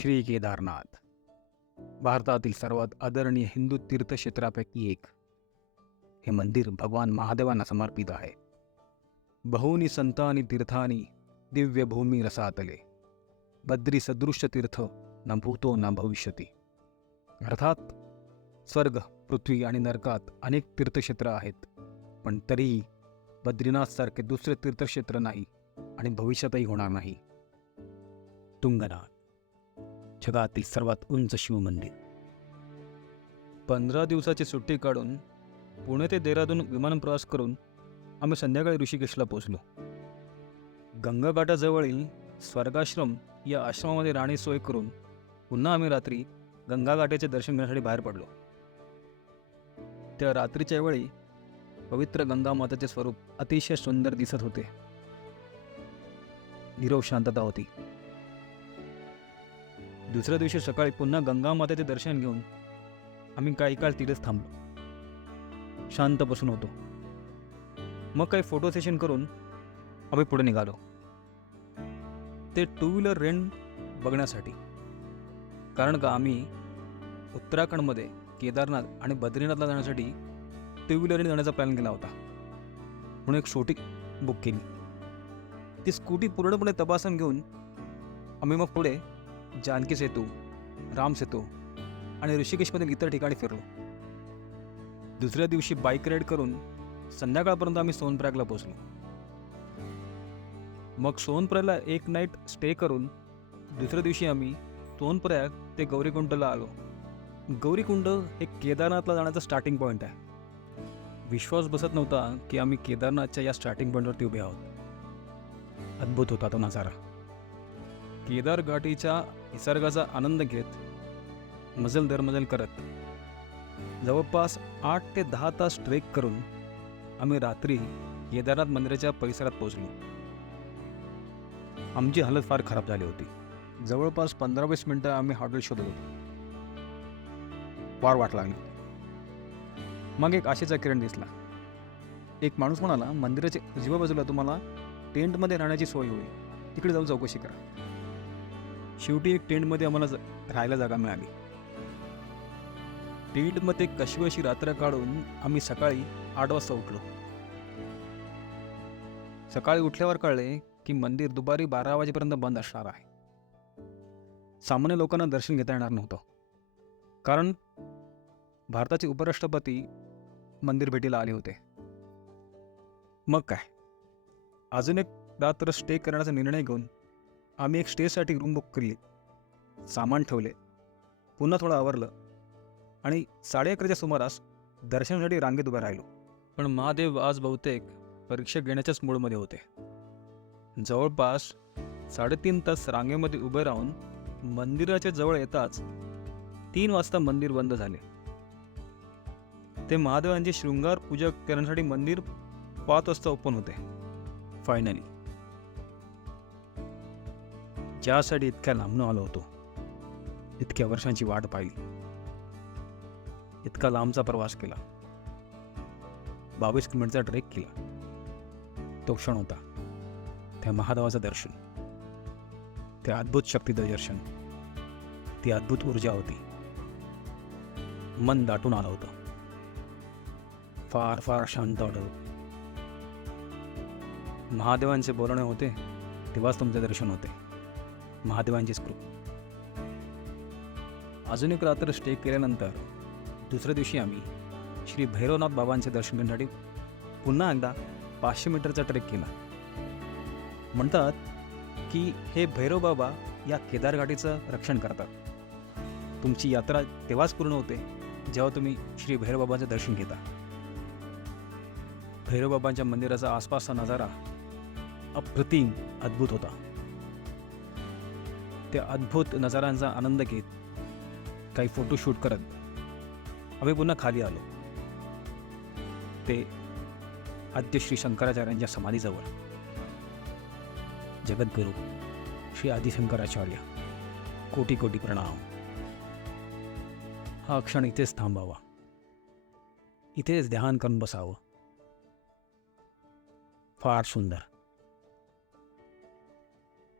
श्री केदारनाथ भारतातील सर्वात आदरणीय हिंदू तीर्थक्षेत्रापैकी एक. हे मंदिर भगवान महादेवांना समर्पित आहे. बहुनी संतानी तीर्थानी दिव्य भूमी रसातले, बद्री सदृश तीर्थ न भूतो न भविष्यती. अर्थात स्वर्ग, पृथ्वी आणि नरकात अनेक तीर्थक्षेत्र आहेत, पण तरीही बद्रीनाथसारखे दुसरे तीर्थक्षेत्र नाही आणि भविष्यातही होणार नाही. तुंगनाथ जगातील सर्वात उंच शिवमंदिर. 15 दिवसाची सुट्टी काढून पुणे ते देहरादून विमान प्रवास करून आम्ही संध्याकाळी ऋषिकेशला पोहोचलो. गंगाघाटाजवळील स्वर्गाश्रम या आश्रमामध्ये राहणे सोय करून पुन्हा आम्ही रात्री गंगाघाटाचे दर्शन घेण्यासाठी बाहेर पडलो. त्या रात्रीच्या वेळी पवित्र गंगा माताचे स्वरूप अतिशय सुंदर दिसत होते. नीरव शांतता होती. दुसऱ्या दिवशी सकाळी पुन्हा गंगा मातेचे दर्शन घेऊन आम्ही काही काळ तिथेच थांबलो. शांत बसून होतो. मग काही फोटो सेशन करून आम्ही पुढे निघालो, ते 2 व्हीलर रेंट बघण्यासाठी. कारण का आम्ही उत्तराखंडमध्ये केदारनाथ आणि बद्रीनाथला जाण्यासाठी 2 व्हीलरने जाण्याचा प्लॅन केला होता, म्हणून एक स्कूटी बुक केली. ती स्कूटी पूर्णपणे तपासून घेऊन आम्ही मग पुढे जानकी सेतू, राम सेतू आणि ऋषिकेशमधील इतर ठिकाणी फिरलो. दुसऱ्या दिवशी बाईक राईड करून संध्याकाळपर्यंत आम्ही सोनप्रयागला पोहोचलो. मग सोनप्रयागला एक नाईट स्टे करून दुसऱ्या दिवशी आम्ही सोनप्रयाग ते गौरीकुंडला आलो. गौरीकुंड हे केदारनाथला जाण्याचा स्टार्टिंग पॉईंट आहे. विश्वास बसत नव्हता की आम्ही केदारनाथच्या या स्टार्टिंग पॉईंटवरती उभे आहोत. अद्भुत होता तो नजारा. केदार घाटीच्या निसर्गाचा आनंद घेत मजल दरमजल करत जवळपास 8 ते 10 तास ट्रेक करून आम्ही रात्री केदारनाथ मंदिराच्या परिसरात पोहोचलो. आमची हालत फार खराब झाली होती. जवळपास 15-20 मिनटं आम्ही हॉटेल शोधत होतो. फार वाट लागली. मग एक आशेचा किरण दिसला. एक माणूस म्हणाला, मंदिराच्या उजव्या बाजूला तुम्हाला टेंटमध्ये राहण्याची सोय होईल, तिकडे जाऊन चौकशी करा. शेवटी एक टेंटमध्ये आम्हाला राहायला जागा मिळाली. टेंटमध्ये कशीबशी रात्र काढून आम्ही सकाळी 8 वाजता उठलो. सकाळी उठल्यावर कळले की मंदिर दुपारी 12 वाजेपर्यंत बंद असणार आहे. सामान्य लोकांना दर्शन घेता येणार नव्हतं, कारण भारताचे उपराष्ट्रपती मंदिर भेटीला आले होते. मग काय, अजून एक रात्र स्टे करण्याचा निर्णय घेऊन आम्ही एक स्टेसाठी रूम बुक केली, सामान ठेवले, पुन्हा थोडं आवरलं आणि 11:30च्या सुमारास दर्शनासाठी रांगेत उभे राहिलो. पण महादेव आज बहुतेक परीक्षा घेण्याच्याच मूडमध्ये होते. जवळपास 3.5 तास रांगेमध्ये उभे राहून मंदिराच्या जवळ येताच 3 वाजता मंदिर बंद झाले. ते महादेवांची शृंगार पूजा करण्यासाठी मंदिर 5 वाजता ओपन होते. फायनली ज्यासाठी इतक्या लांबून आलो होतो, इतक्या वर्षांची वाट पाहिली, इतका लांबचा प्रवास केला, 22 किलोमीटरचा ट्रेक केला, तो क्षण होता. त्या महादेवाचं दर्शन, त्या अद्भुत शक्तीचं दर्शन, ती अद्भुत ऊर्जा होती. मन दाटून आलं होतं. फार फार शांत वाटत. महादेवांचे बोलणे होते तेव्हाच तुमचे दर्शन होते. महादेवांचीच कृपा. अजून एक रात्र स्टे केल्यानंतर दुसऱ्या दिवशी आम्ही श्री भैरवनाथ बाबांचे दर्शन घेण्यासाठी पुन्हा एकदा 500 मीटरचा ट्रेक केला. म्हणतात की हे भैरव बाबा या केदार घाटीचं रक्षण करतात. तुमची यात्रा तेव्हाच पूर्ण होते जेव्हा तुम्ही श्री भैरवबाबांचे दर्शन घेता. भैरवबाबांच्या मंदिराचा आसपासचा नजारा अप्रतिम अद्भुत होता. त्या अद्भुत नजारांचा आनंद घेत काही फोटोशूट करत आम्ही पुन्हा खाली आलो. ते आद्य श्री शंकराचार्यांच्या समाधीजवळ. जगद्गुरू श्री आदिशंकराचार्य, कोटी कोटी प्रणाम. हा क्षण इथेच थांबावा, इथेच ध्यान करून बसावं. फार सुंदर.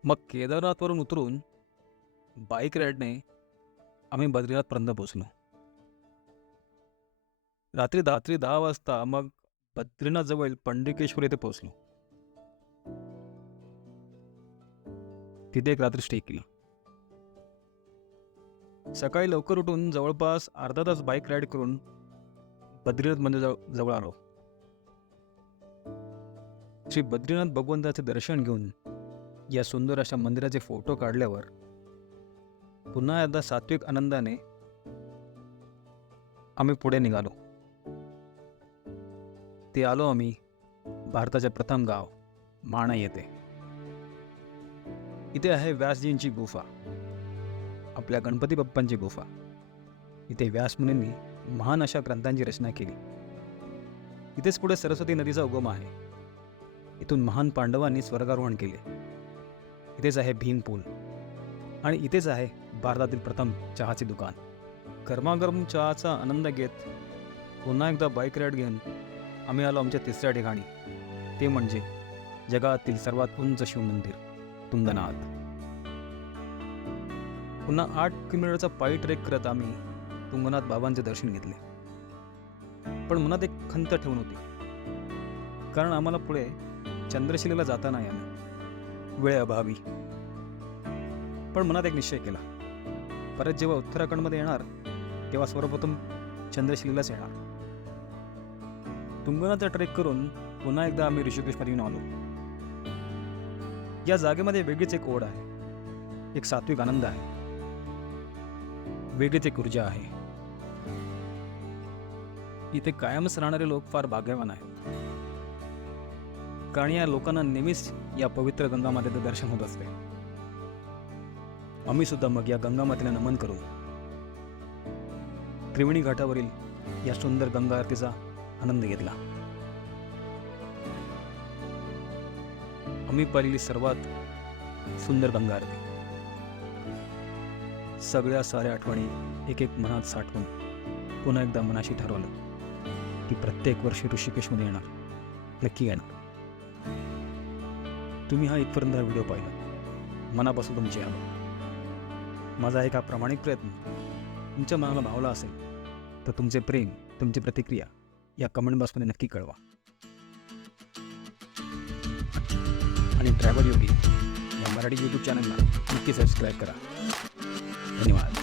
मग केदारनाथवरून उतरून बाईक राईडने आम्ही बद्रीनाथपर्यंत पोहोचलो. रात्री 10 वाजता मग बद्रीनाथजवळ पंडिकेश्वर येथे पोहोचलो. तिथे एक रात्री स्टे केला. सकाळी लवकर उठून जवळपास अर्धा तास बाईक राईड करून बद्रीनाथ मंदिर जवळ आलो. श्री बद्रीनाथ भगवंताचे दर्शन घेऊन या सुंदर अशा मंदिराचे फोटो काढल्यावर पुन्हा एकदा सात्विक आनंदाने आम्ही पुढे निघालो. ते आलो आम्ही भारताचे प्रथम गाव माणा येथे. इथे आहे व्यासजींची गुफा, आपल्या गणपती बाप्पांची गुफा. इथे व्यासमुनींनी महान अशा ग्रंथांची रचना केली. इथेच पुढे सरस्वती नदीचा उगम आहे. इथून महान पांडवांनी स्वर्गारोहण केले. इथेच आहे भीम पूल आणि इथेच आहे भारतातील प्रथम चहाचे दुकान. गरमागरम चहाचा आनंद घेत पुन्हा एकदा बाईक राईड घेऊन आम्ही आलो आमच्या तिसऱ्या ठिकाणी, ते म्हणजे जगातील सर्वात उंच शिवमंदिर तुंगनाथ. पुन्हा 8 किलोमीटरचा पायी ट्रेक करत आम्ही तुंगनाथ बाबांचे दर्शन घेतले. पण मनात एक खंत ठेवून होती, कारण आम्हाला पुढे चंद्रशिलेला जाता नाही आलं वेळेअभावी. पण मनात एक निश्चय केला, परत जेव्हा उत्तराखंडमध्ये येणार तेव्हा सर्वप्रथम चंद्रशिलेलाच येणार. तुंगनाथचा ट्रेक करून पुन्हा एकदा आम्ही ऋषिकेशमध्ये येऊन आलो. या जागेमध्ये वेगळीच एक ओढ आहे, एक सात्विक आनंद आहे, वेगळीच एक ऊर्जा आहे. इथे कायमच राहणारे लोक फार भाग्यवान आहेत, कारण या लोकांना नेहमीच या पवित्र गंगा मातेचं दर्शन होत असते. आम्ही सुद्धा मग या गंगा मातेला नमन करून त्रिवेणी घाटावरील या सुंदर गंगा आरतीचा आनंद घेतला. आम्ही पाहिलेली सर्वात सुंदर गंगा आरती. सगळ्या साऱ्या आठवणी एक एक मनात साठवून पुन्हा एकदा मनाशी ठरवलं की प्रत्येक वर्षी ऋषिकेशमध्ये येणार, नक्की येणार. तुम्ही हा इथपर्यंत व्हिडिओ पाहिला, मनापासून तुमचे आभार. माझा एक हा प्रामाणिक प्रयत्न तुमच्या मनाला भावला असेल तर तुमचे प्रेम, तुमची प्रतिक्रिया या कमेंट बॉक्समध्ये नक्की कळवा. आणि ट्रॅव्हल योगी या मराठी यूट्यूब चॅनलला नक्की सबस्क्राईब करा. धन्यवाद.